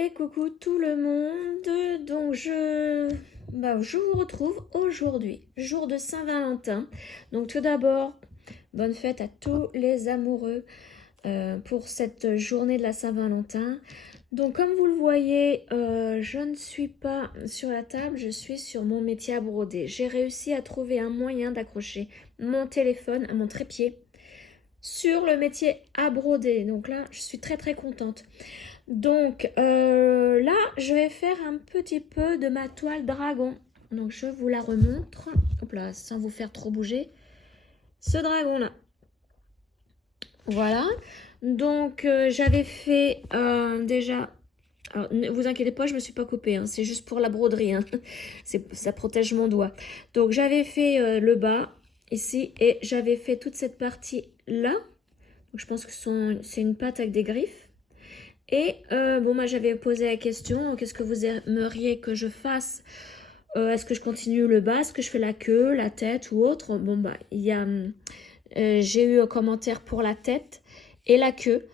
Et coucou tout le monde, donc je vous retrouve aujourd'hui, jour de Saint-Valentin. Donc tout d'abord, bonne fête à tous les amoureux pour cette journée de la Saint-Valentin. Donc comme vous le voyez, je ne suis pas sur la table, je suis sur mon métier à broder. J'ai réussi à trouver un moyen d'accrocher mon téléphone à mon trépied sur le métier à broder. Donc là, je suis très très contente. Donc là, je vais faire un petit peu de ma toile dragon. Donc je vous la remontre. Hop là, sans vous faire trop bouger. Ce dragon-là. Voilà. Donc j'avais fait déjà... Alors, ne vous inquiétez pas, je ne me suis pas coupée. Hein, c'est juste pour la broderie. Hein. Ça protège mon doigt. Donc j'avais fait le bas ici et j'avais fait toute cette partie-là. Je pense que c'est une pâte avec des griffes. Et bon, moi j'avais posé la question, qu'est-ce que vous aimeriez que je fasse? Est-ce que je continue le bas? Est-ce que je fais la queue, la tête ou autre? Bon, bah, j'ai eu un commentaire pour la tête et la queue,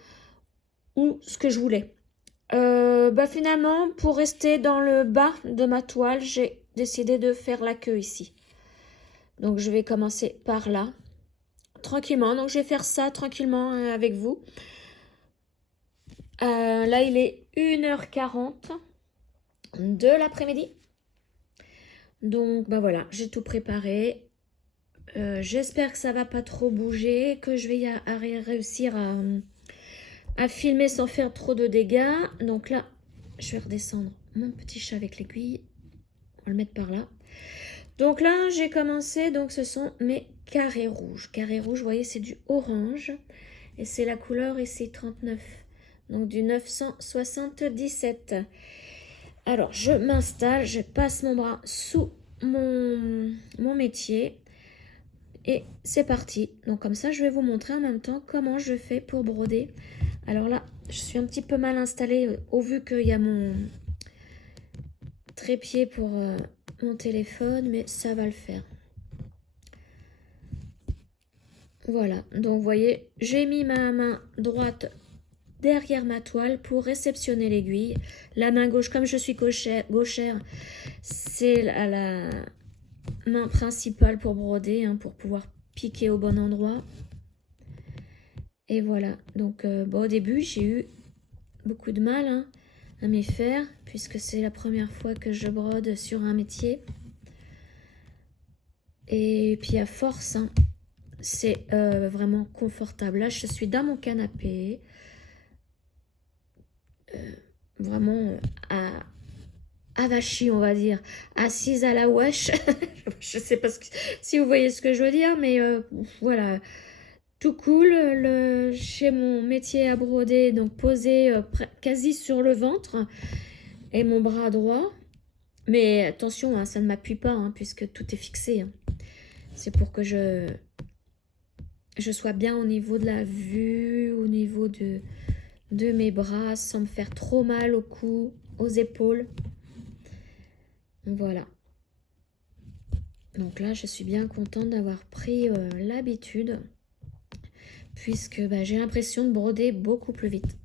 ou ce que je voulais. Bah, finalement, pour rester dans le bas de ma toile, j'ai décidé de faire la queue ici. Donc je vais commencer par là, tranquillement. Donc je vais faire ça tranquillement avec vous. Là, il est 1h40 de l'après-midi. Donc, bah voilà, j'ai tout préparé. J'espère que ça va pas trop bouger, que je vais réussir à filmer sans faire trop de dégâts. Donc là, je vais redescendre mon petit chat avec l'aiguille. On va le mettre par là. Donc là, j'ai commencé. Donc, ce sont mes carrés rouges. Carrés rouges, vous voyez, c'est du orange. Et c'est la couleur ici 39. Donc, du 977. Alors, je m'installe, je passe mon bras sous mon métier et c'est parti. Donc comme ça, je vais vous montrer en même temps comment je fais pour broder. Alors là, je suis un petit peu mal installée au vu qu'il y a mon trépied pour mon téléphone, mais ça va le faire. Voilà, donc vous voyez, j'ai mis ma main droite derrière ma toile pour réceptionner l'aiguille. La main gauche, comme je suis gauchère, c'est la main principale pour broder, hein, pour pouvoir piquer au bon endroit. Et voilà, donc bon, au début j'ai eu beaucoup de mal hein, à m'y faire, puisque c'est la première fois que je brode sur un métier. Et puis à force, hein, c'est vraiment confortable. Là, je suis dans mon canapé, vraiment avachi, on va dire, assise à la wesh. Je sais pas si vous voyez ce que je veux dire, mais voilà, tout cool. Chez mon métier à broder, donc posé quasi sur le ventre et mon bras droit. Mais attention, hein, ça ne m'appuie pas, hein, puisque tout est fixé. Hein. C'est pour que je sois bien au niveau de la vue, au niveau de mes bras, sans me faire trop mal au cou, aux épaules. Voilà. Donc là, je suis bien contente d'avoir pris l'habitude, puisque bah, j'ai l'impression de broder beaucoup plus vite.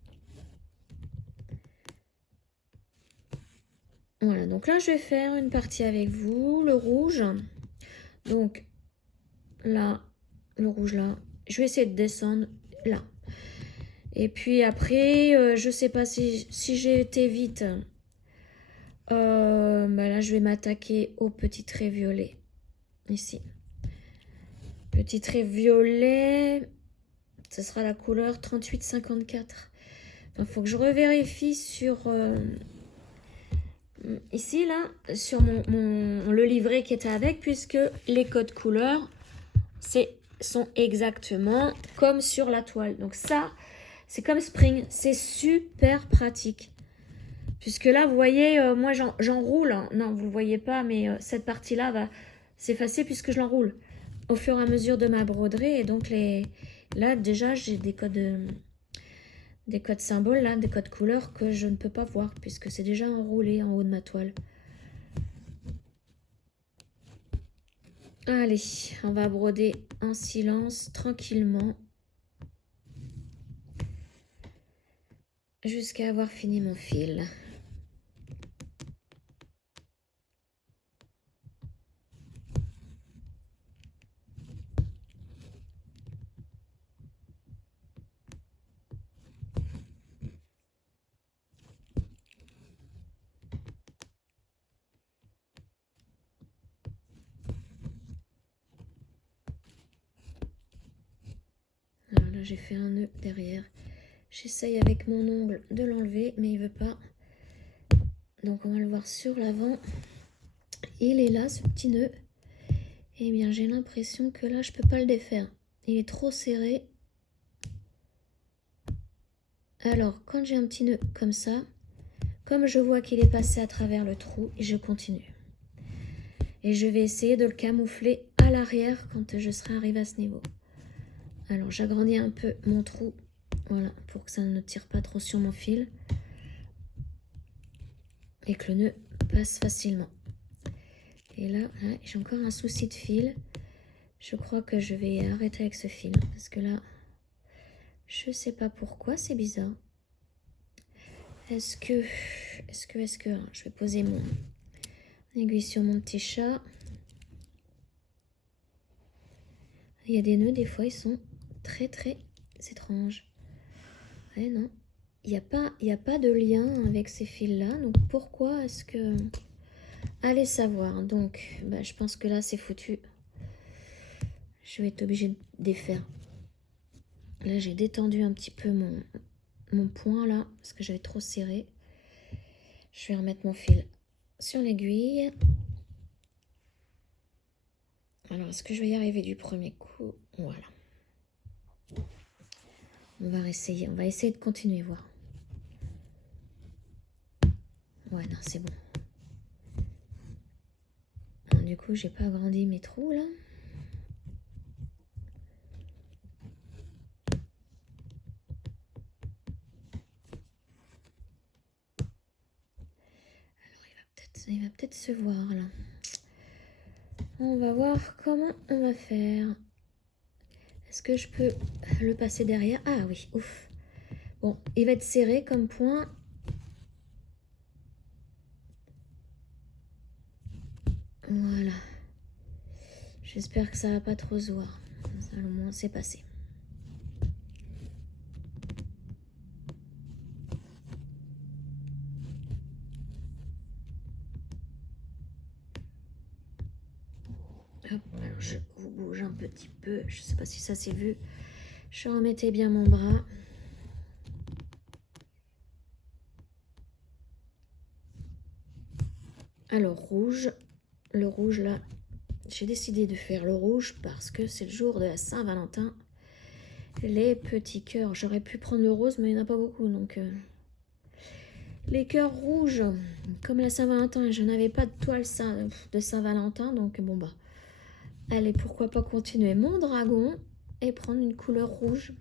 Voilà, donc là, je vais faire une partie avec vous, le rouge. Donc là, le rouge là, je vais essayer de descendre là. Et puis après, je sais pas si j'ai été vite. Bah là, je vais m'attaquer au petit trait violet. Ici. Petit trait violet. Ce sera la couleur 3854. Il faut que je revérifie sur... ici, là, sur le livret qui était avec, puisque les codes couleurs sont exactement comme sur la toile. Donc ça, c'est comme Spring. C'est super pratique. Puisque là, vous voyez, moi, j'enroule. Hein. Non, vous ne le voyez pas, mais cette partie-là va s'effacer puisque je l'enroule au fur et à mesure de ma broderie. Et donc, là, déjà, j'ai des codes symboles, là, des codes couleurs que je ne peux pas voir puisque c'est déjà enroulé en haut de ma toile. Allez, on va broder en silence, tranquillement, jusqu'à avoir fini mon fil. Voilà, j'ai fait un nœud derrière. J'essaye avec mon ongle de l'enlever, mais il veut pas. Donc on va le voir sur l'avant. Il est là, ce petit nœud. Eh bien, j'ai l'impression que là, je peux pas le défaire. Il est trop serré. Alors, quand j'ai un petit nœud comme ça, comme je vois qu'il est passé à travers le trou, je continue. Et je vais essayer de le camoufler à l'arrière quand je serai arrivée à ce niveau. Alors, j'agrandis un peu mon trou, voilà, pour que ça ne tire pas trop sur mon fil. Et que le nœud passe facilement. Et là j'ai encore un souci de fil. Je crois que je vais arrêter avec ce fil. Parce que là, je sais pas pourquoi, c'est bizarre. Est-ce que... Je vais poser mon aiguille sur mon petit chat. Il y a des nœuds, des fois, ils sont très étranges. Ouais, non. Il n'y a pas de lien avec ces fils-là. Donc, pourquoi est-ce que... Allez savoir. Donc, je pense que là, c'est foutu. Je vais être obligée de défaire. Là, j'ai détendu un petit peu mon point, là, parce que j'avais trop serré. Je vais remettre mon fil sur l'aiguille. Alors, est-ce que je vais y arriver du premier coup? Voilà. On va essayer de continuer, voir. Ouais, non, c'est bon. Alors, du coup, j'ai pas agrandi mes trous, là. Alors, il va peut-être se voir, là. On va voir comment on va faire. Est-ce que je peux le passer derrière? Ah oui, ouf. Bon, il va être serré comme point. Voilà. J'espère que ça va pas trop se voir. Ça, au moins, c'est passé. Hop, alors je vous bouge un petit peu. Je sais pas si ça s'est vu. Je remettais bien mon bras. Alors, rouge. Le rouge, là, j'ai décidé de faire le rouge parce que c'est le jour de la Saint-Valentin. Les petits cœurs. J'aurais pu prendre le rose, mais il n'y en a pas beaucoup. Donc, les cœurs rouges, comme la Saint-Valentin, je n'avais pas de toile de Saint-Valentin. Donc, bon, allez, pourquoi pas continuer mon dragon et prendre une couleur rouge.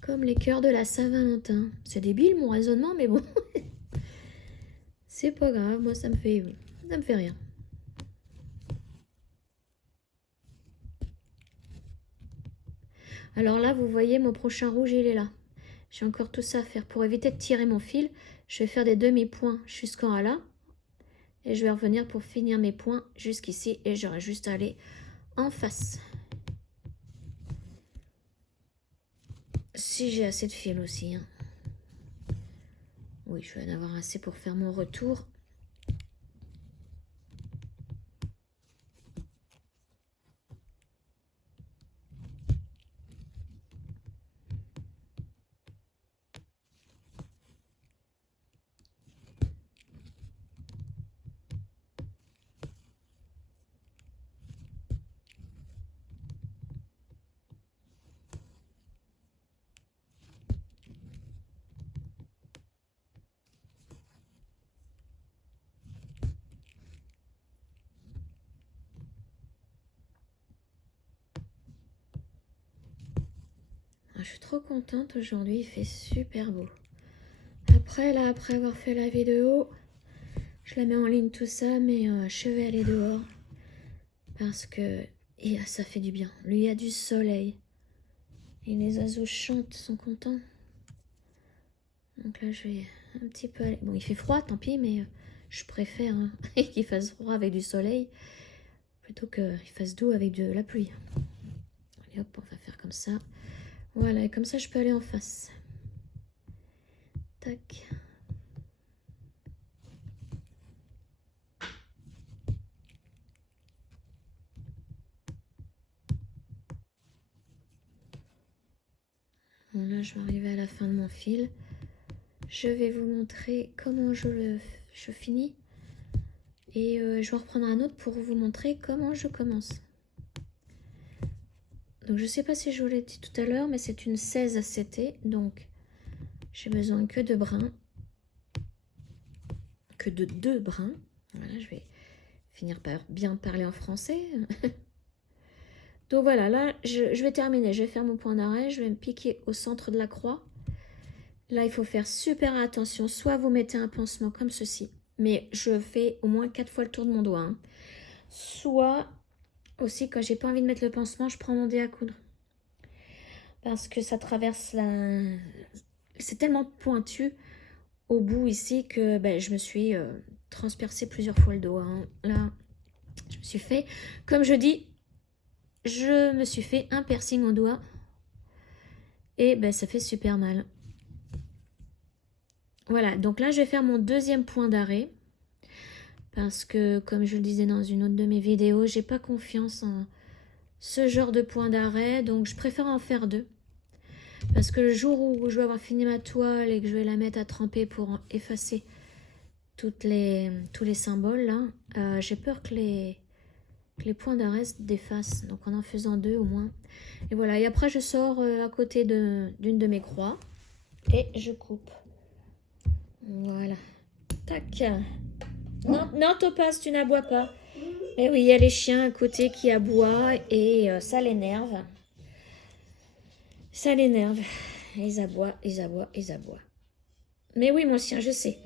Comme les cœurs de la Saint-Valentin. C'est débile mon raisonnement, mais bon. C'est pas grave, moi ça me fait rien. Alors là, vous voyez, mon prochain rouge, il est là. J'ai encore tout ça à faire. Pour éviter de tirer mon fil, je vais faire des demi-points jusqu'en là. Et je vais revenir pour finir mes points jusqu'ici. Et j'aurai juste à aller en face. Si j'ai assez de fil aussi. Hein. Oui, je vais en avoir assez pour faire mon retour. Je suis trop contente aujourd'hui, il fait super beau. Après avoir fait la vidéo, je la mets en ligne tout ça, mais je vais aller dehors parce que ça fait du bien. Lui, il y a du soleil et les oiseaux chantent, sont contents. Donc là, je vais un petit peu aller... Bon, il fait froid, tant pis, mais je préfère qu'il fasse froid avec du soleil plutôt qu'il fasse doux avec de la pluie. Allez hop, on va faire comme ça. Voilà, et comme ça, je peux aller en face. Tac. Voilà, je vais arriver à la fin de mon fil. Je vais vous montrer comment je finis. Et je vais reprendre un autre pour vous montrer comment je commence. Donc je ne sais pas si je vous l'ai dit tout à l'heure, mais c'est une 16 CT. Donc j'ai besoin que de brins. Que de 2 brins. Voilà, je vais finir par bien parler en français. Donc voilà, là je vais terminer. Je vais faire mon point d'arrêt. Je vais me piquer au centre de la croix. Là, il faut faire super attention. Soit vous mettez un pansement comme ceci. Mais je fais au moins 4 fois le tour de mon doigt. Hein. Soit aussi, quand j'ai pas envie de mettre le pansement, je prends mon dé à coudre. Parce que ça traverse la... C'est tellement pointu au bout ici que ben, je me suis transpercé plusieurs fois le doigt. Hein. Là, je me suis fait, comme je dis, je me suis fait un piercing au doigt. Et ben, ça fait super mal. Voilà, donc là, je vais faire mon deuxième point d'arrêt. Parce que, comme je le disais dans une autre de mes vidéos, j'ai pas confiance en ce genre de point d'arrêt. Donc, je préfère en faire 2. Parce que le jour où je vais avoir fini ma toile et que je vais la mettre à tremper pour effacer tous les symboles, là, j'ai peur que les points d'arrêt se défacent. Donc, en faisant 2 au moins. Et voilà, et après, je sors à côté d'une de mes croix et je coupe. Voilà. Tac. Non, non, Topaz, tu n'aboies pas. Et oui, il y a les chiens à côté qui aboient et ça l'énerve. Ça l'énerve. Ils aboient, ils aboient, ils aboient. Mais oui, mon chien, je sais.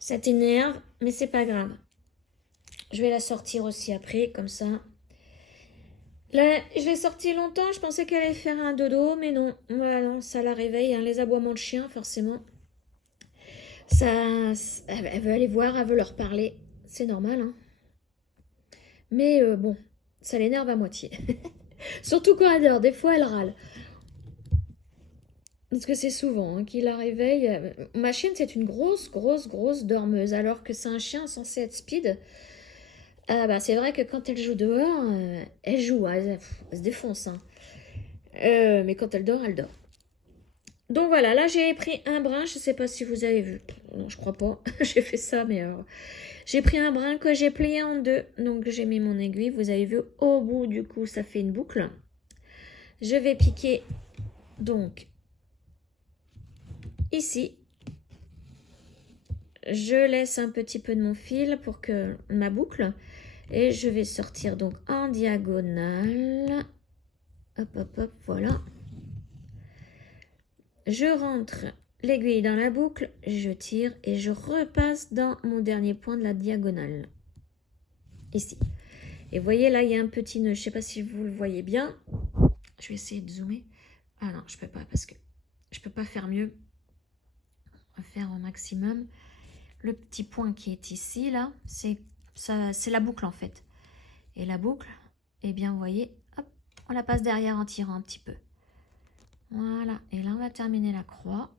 Ça t'énerve, mais c'est pas grave. Je vais la sortir aussi après, comme ça. Là, je l'ai sortie longtemps, je pensais qu'elle allait faire un dodo, mais non. Voilà, non, ça la réveille, hein, les aboiements de chien, forcément. Ça, elle veut aller voir, elle veut leur parler. C'est normal, hein. Mais bon, ça l'énerve à moitié. Surtout quand elle dort, des fois elle râle. Parce que c'est souvent hein, qu'il la réveille. Ma chienne, c'est une grosse, grosse, grosse dormeuse, alors que c'est un chien censé être speed. Ah bah, c'est vrai que quand elle joue dehors, elle joue, elle se défonce. Hein. Mais quand elle dort, elle dort. Donc voilà, là j'ai pris un brin, je ne sais pas si vous avez vu. Non, je crois pas. J'ai fait ça, mais alors... J'ai pris un brin que j'ai plié en 2. Donc j'ai mis mon aiguille, vous avez vu, au bout du coup, ça fait une boucle. Je vais piquer, donc, ici. Je laisse un petit peu de mon fil pour que ma boucle. Et je vais sortir donc en diagonale. Hop, hop, hop, voilà. Je rentre l'aiguille dans la boucle, je tire et je repasse dans mon dernier point de la diagonale. Ici. Et vous voyez là, il y a un petit nœud. Je ne sais pas si vous le voyez bien. Je vais essayer de zoomer. Ah non, je ne peux pas parce que je ne peux pas faire mieux. On va faire au maximum. Le petit point qui est ici, là, c'est la boucle en fait. Et la boucle, eh bien, vous voyez, hop, on la passe derrière en tirant un petit peu. Voilà. Et là, on va terminer la croix.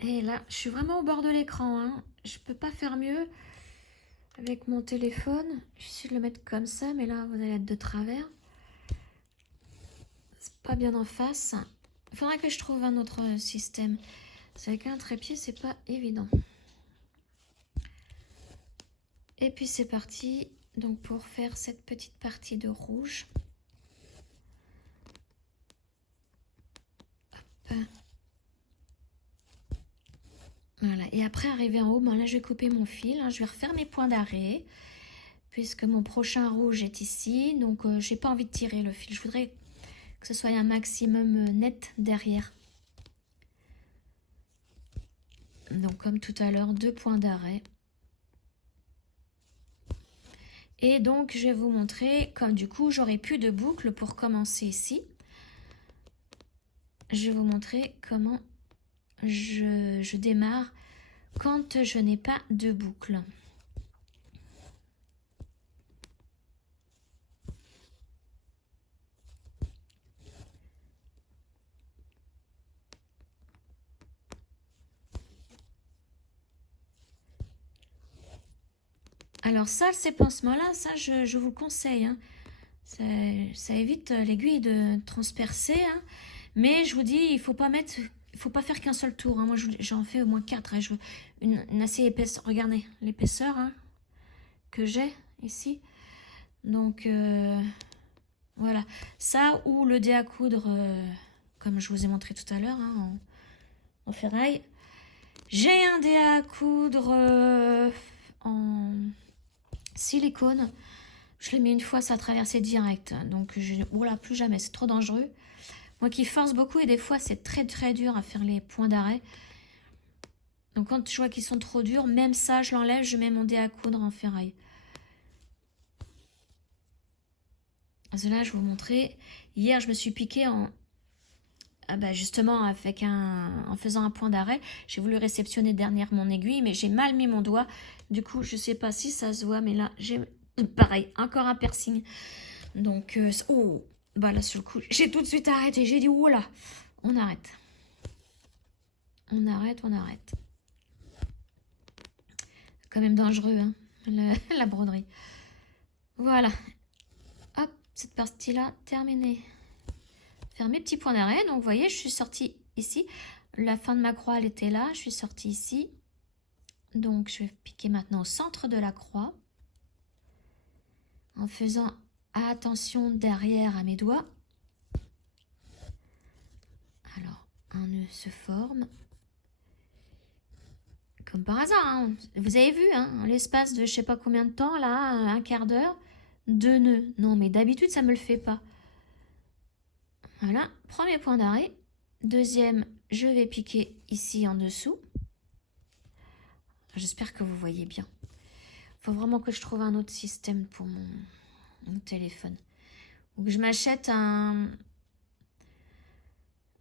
Et là, je suis vraiment au bord de l'écran. Hein. Je peux pas faire mieux avec mon téléphone. J'essaie de le mettre comme ça, mais là, vous allez être de travers. C'est pas bien en face. Il faudra que je trouve un autre système. C'est avec un trépied, c'est pas évident. Et puis c'est parti. Donc pour faire cette petite partie de rouge. Hop. Voilà, et après arriver en haut, ben là je vais couper mon fil, hein. Je vais refaire mes points d'arrêt, puisque mon prochain rouge est ici, donc j'ai pas envie de tirer le fil, je voudrais que ce soit un maximum net derrière. Donc comme tout à l'heure, 2 points d'arrêt. Et donc je vais vous montrer, comme du coup j'aurai plus de boucle pour commencer ici. Je vais vous montrer comment je démarre quand je n'ai pas de boucle. Alors ça, ces pansements-là, ça je vous conseille. Hein. Ça évite l'aiguille de transpercer, hein. Mais je vous dis, il faut pas faire qu'un seul tour, hein. Moi, j'en fais au moins 4. Hein. Une assez épaisse. Regardez l'épaisseur, hein, que j'ai ici. Donc, voilà. Ça ou le dé à coudre, comme je vous ai montré tout à l'heure, hein, en ferraille. J'ai un dé à coudre en silicone. Je l'ai mis une fois, ça a traversé direct. Donc, oula, plus jamais, c'est trop dangereux. Moi qui force beaucoup et des fois, c'est très très dur à faire les points d'arrêt. Donc, quand je vois qu'ils sont trop durs, même ça, je l'enlève, je mets mon dé à coudre en ferraille. Là, je vais vous montrer. Hier, je me suis piquée justement en faisant un point d'arrêt. J'ai voulu réceptionner derrière mon aiguille, mais j'ai mal mis mon doigt. Du coup, je sais pas si ça se voit, mais là, j'ai pareil, encore un piercing. Donc, là, sur le coup, j'ai tout de suite arrêté. J'ai dit, oula, on arrête. On arrête. Quand même dangereux, hein, la broderie. Voilà. Hop, cette partie-là, terminée. Faire mes petits points d'arrêt. Donc, vous voyez, je suis sortie ici. La fin de ma croix, elle était là. Je suis sortie ici. Donc, je vais piquer maintenant au centre de la croix. En faisant attention derrière à mes doigts. Alors, un nœud se forme. Comme par hasard, hein. Vous avez vu, hein, en l'espace de je sais pas combien de temps, là, un quart d'heure, 2 nœuds. Non, mais d'habitude, ça me le fait pas. Voilà, premier point d'arrêt. Deuxième, je vais piquer ici en dessous. J'espère que vous voyez bien. Il faut vraiment que je trouve un autre système pour mon téléphone. Ou que je m'achète un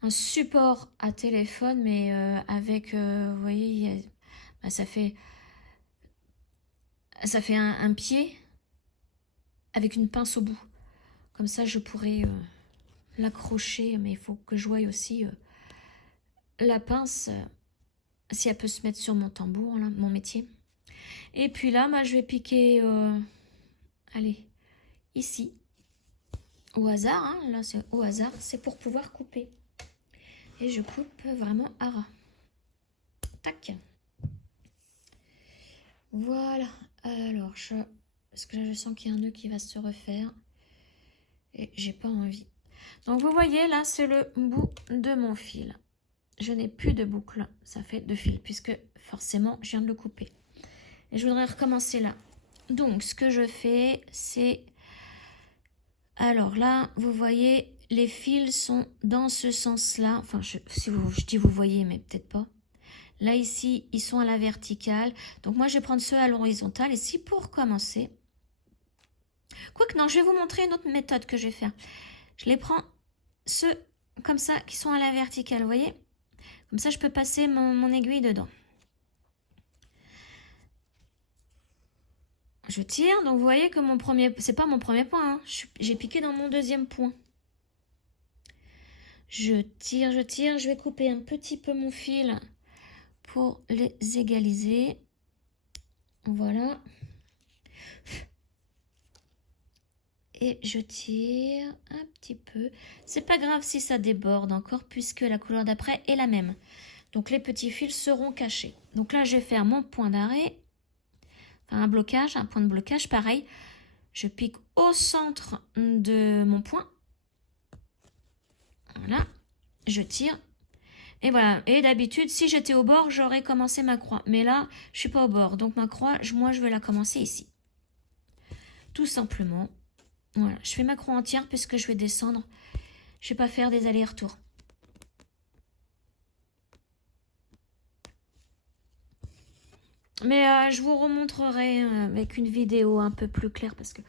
support à téléphone, mais avec, vous voyez, ça fait un pied avec une pince au bout. Comme ça, je pourrais l'accrocher, mais il faut que je voie aussi la pince, si elle peut se mettre sur mon tambour, là, mon métier. Et puis là, je vais piquer, allez, ici, au hasard, hein, là c'est au hasard, c'est pour pouvoir couper. Et je coupe vraiment à ras. Tac. Voilà. Alors, parce que là, je sens qu'il y a un nœud qui va se refaire. Et j'ai pas envie. Donc, vous voyez, là, c'est le bout de mon fil. Je n'ai plus de boucle. Ça fait 2 fils, puisque forcément, je viens de le couper. Et je voudrais recommencer là. Donc, ce que je fais, c'est... Alors là, vous voyez, les fils sont dans ce sens-là. Enfin, je dis vous voyez, mais peut-être pas. Là, ici, ils sont à la verticale. Donc, moi, je vais prendre ceux à l'horizontale. Et si pour commencer... Quoique, non, je vais vous montrer une autre méthode que je vais faire. Je les prends, ceux comme ça, qui sont à la verticale, vous voyez? Comme ça, je peux passer mon aiguille dedans. Je tire, donc vous voyez que mon premier... C'est pas mon premier point, hein. J'ai piqué dans mon deuxième point. Je tire, je vais couper un petit peu mon fil pour les égaliser. Voilà. Et je tire un petit peu. C'est pas grave si ça déborde encore puisque la couleur d'après est la même. Donc les petits fils seront cachés. Donc là, je vais faire mon point d'arrêt. Enfin, un blocage, un point de blocage, pareil. Je pique au centre de mon point. Voilà. Je tire. Et voilà. Et d'habitude, si j'étais au bord, j'aurais commencé ma croix. Mais là, je suis pas au bord. Donc ma croix, moi, je vais la commencer ici. Tout simplement. Voilà. Je fais ma croix entière puisque je vais descendre. Je vais pas faire des allers-retours. Mais je vous remontrerai avec une vidéo un peu plus claire parce que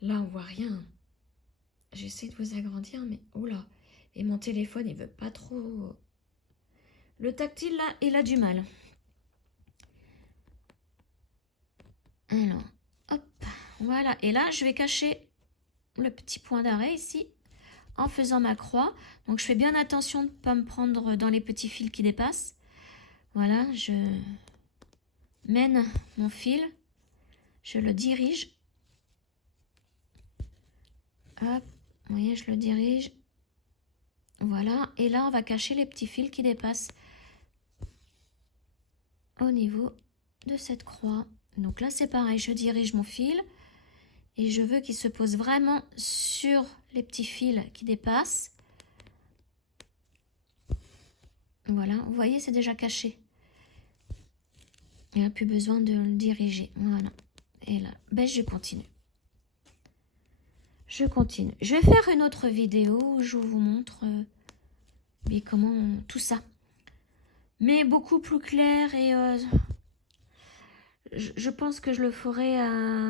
là, on voit rien. J'essaie de vous agrandir, mais oula. Et mon téléphone, il veut pas trop... Le tactile, là, il a du mal. Alors, hop, voilà. Et là, je vais cacher le petit point d'arrêt ici en faisant ma croix. Donc, je fais bien attention de ne pas me prendre dans les petits fils qui dépassent. Voilà, je mène mon fil. Je le dirige. Hop, vous voyez, je le dirige. Voilà, et là, on va cacher les petits fils qui dépassent au niveau de cette croix. Donc là, c'est pareil, je dirige mon fil et je veux qu'il se pose vraiment sur les petits fils qui dépassent. Voilà, vous voyez, c'est déjà caché. Il n'y a plus besoin de le diriger. Voilà. Et là, ben, je continue. Je continue. Je vais faire une autre vidéo où je vous montre comment tout ça. Mais beaucoup plus clair et je pense que je le ferai,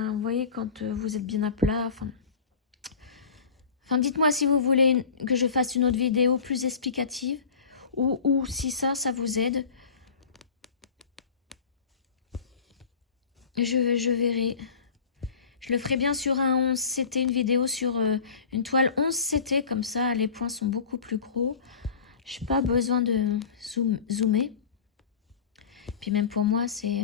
vous voyez, quand vous êtes bien à plat. Enfin dites-moi si vous voulez que je fasse une autre vidéo plus explicative ou si ça vous aide. Je verrai. Je le ferai bien sur un 11 CT, une vidéo sur une toile 11 CT, comme ça les points sont beaucoup plus gros. Je n'ai pas besoin de zoomer. Puis même pour moi, c'est...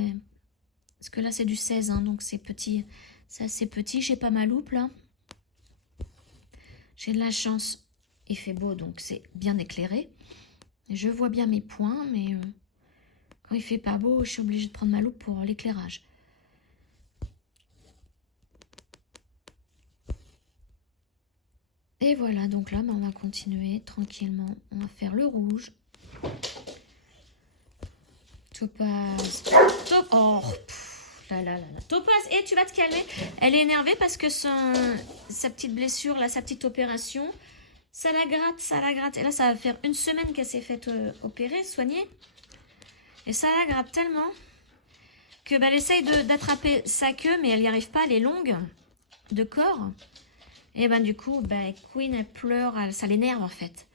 Parce que là, c'est du 16, hein, donc c'est petit. C'est assez petit. J'ai pas ma loupe, là. J'ai de la chance. Il fait beau, donc c'est bien éclairé. Je vois bien mes points, mais quand il fait pas beau, je suis obligée de prendre ma loupe pour l'éclairage. Et voilà, donc là, on va continuer tranquillement. On va faire le rouge. Topaz. Oh, Topaz, et tu vas te calmer. Elle est énervée parce que sa petite blessure, là, sa petite opération, ça la gratte, ça la gratte. Et là, ça va faire une semaine qu'elle s'est faite opérer, soigner. Et ça la gratte tellement que elle essaye d'attraper sa queue, mais elle n'y arrive pas, elle est longue de corps. Et du coup, Queen, elle pleure, ça l'énerve en fait.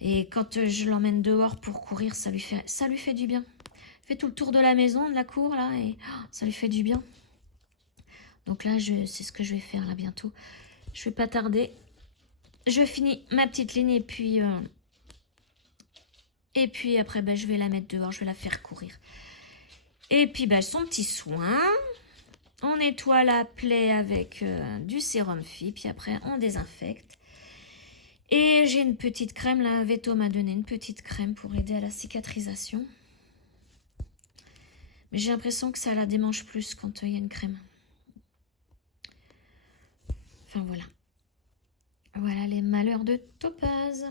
Et quand je l'emmène dehors pour courir, ça lui fait du bien. Fait tout le tour de la maison, de la cour, là, et ça lui fait du bien. Donc là, c'est ce que je vais faire, là, bientôt. Je vais pas tarder. Je finis ma petite ligne, et puis après, je vais la mettre dehors, je vais la faire courir. Et puis, son petit soin. On nettoie la plaie avec du sérum Phi, puis après, on désinfecte. Et j'ai une petite crème, là, Veto m'a donné une petite crème pour aider à la cicatrisation. Mais j'ai l'impression que ça la démange plus quand il y a une crème. Enfin, voilà. Voilà les malheurs de Topaz.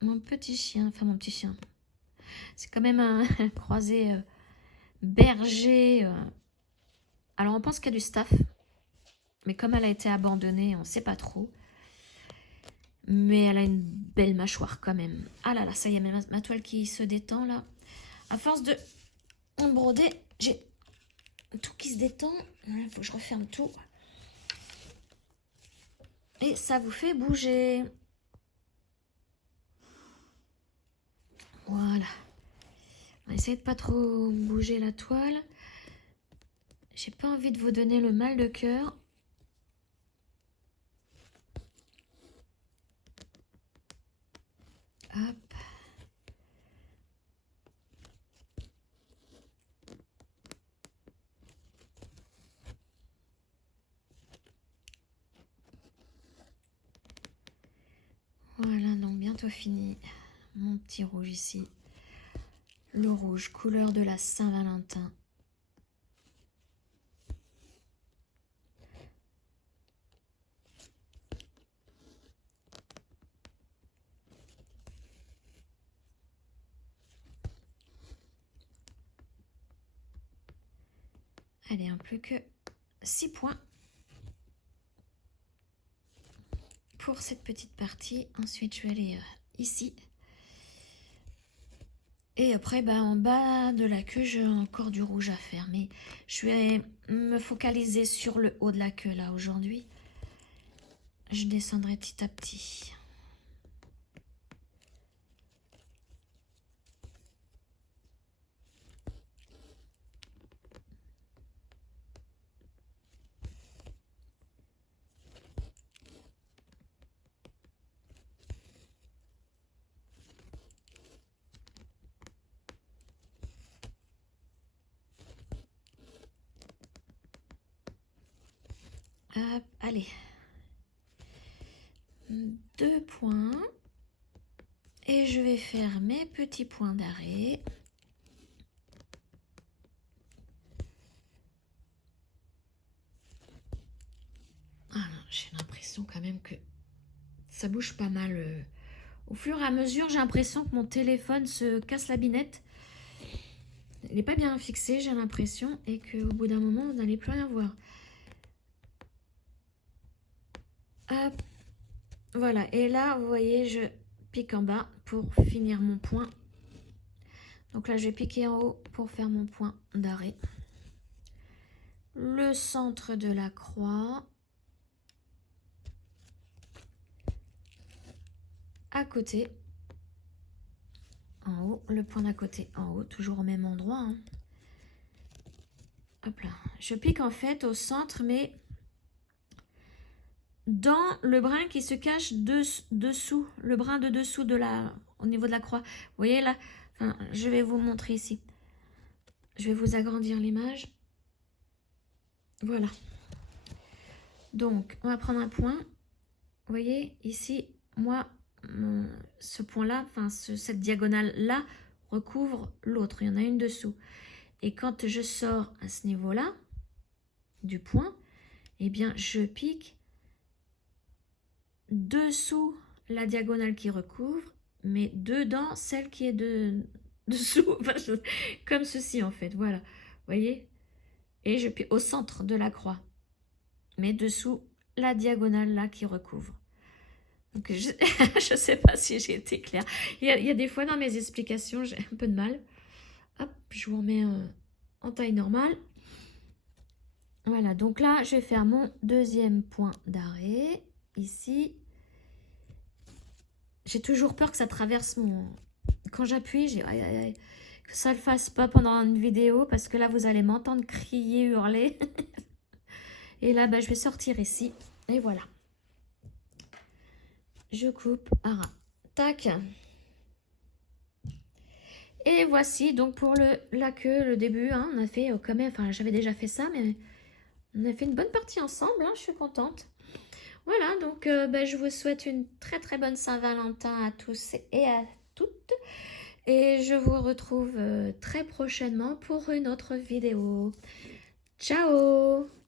Mon petit chien, enfin mon petit chien. C'est quand même un croisé berger. Alors on pense qu'il y a du staff. Mais comme elle a été abandonnée, on ne sait pas trop. Mais elle a une belle mâchoire quand même. Ah là là, ça y est, ma toile qui se détend là. À force de broder, j'ai tout qui se détend. Il faut que je referme tout. Et ça vous fait bouger. Voilà. On va essayer de pas trop bouger la toile. J'ai pas envie de vous donner le mal de cœur. Hop. Voilà, donc bientôt fini. Mon petit rouge ici. Le rouge, couleur de la Saint-Valentin. Allez, un plus que 6 points pour cette petite partie. Ensuite, je vais aller ici. Et après, en bas de la queue, j'ai encore du rouge à faire. Mais je vais me focaliser sur le haut de la queue, là, aujourd'hui. Je descendrai petit à petit. Hop, allez. 2 points. Et je vais faire mes petits points d'arrêt. J'ai l'impression quand même que ça bouge pas mal. Au fur et à mesure, j'ai l'impression que mon téléphone se casse la binette. Il n'est pas bien fixé, j'ai l'impression, et qu'au bout d'un moment, vous n'allez plus rien voir. Hop. Voilà, et là, vous voyez, je pique en bas pour finir mon point. Donc là, je vais piquer en haut pour faire mon point d'arrêt. Le centre de la croix. À côté. En haut, le point d'à côté en haut, toujours au même endroit. Hein. Hop là. Je pique en fait au centre, mais dans le brin qui se cache dessous, le brin de dessous au niveau de la croix. Vous voyez là, enfin, je vais vous montrer ici. Je vais vous agrandir l'image. Voilà. Donc, on va prendre un point. Vous voyez, ici, moi, ce point-là, enfin, cette diagonale-là, recouvre l'autre. Il y en a une dessous. Et quand je sors à ce niveau-là, du point, eh bien, je pique dessous la diagonale qui recouvre, mais dedans celle qui est dessous, enfin, comme ceci en fait, voilà, vous voyez, et je pique au centre de la croix, mais dessous la diagonale là qui recouvre. Donc je sais pas si j'ai été claire. Il y a des fois dans mes explications, j'ai un peu de mal. Hop, je vous remets en taille normale. Voilà, donc là, je vais faire mon deuxième point d'arrêt, ici. J'ai toujours peur que ça traverse mon... Quand j'appuie, que ça ne le fasse pas pendant une vidéo, parce que là, vous allez m'entendre crier, hurler. Et là, bah, je vais sortir ici. Et voilà. Je coupe. Tac. Et voici donc pour la queue, le début. Hein, on a fait quand même... Enfin, j'avais déjà fait ça, mais on a fait une bonne partie ensemble. Hein, je suis contente. Voilà, donc bah, je vous souhaite une très très bonne Saint-Valentin à tous et à toutes. Et je vous retrouve très prochainement pour une autre vidéo. Ciao!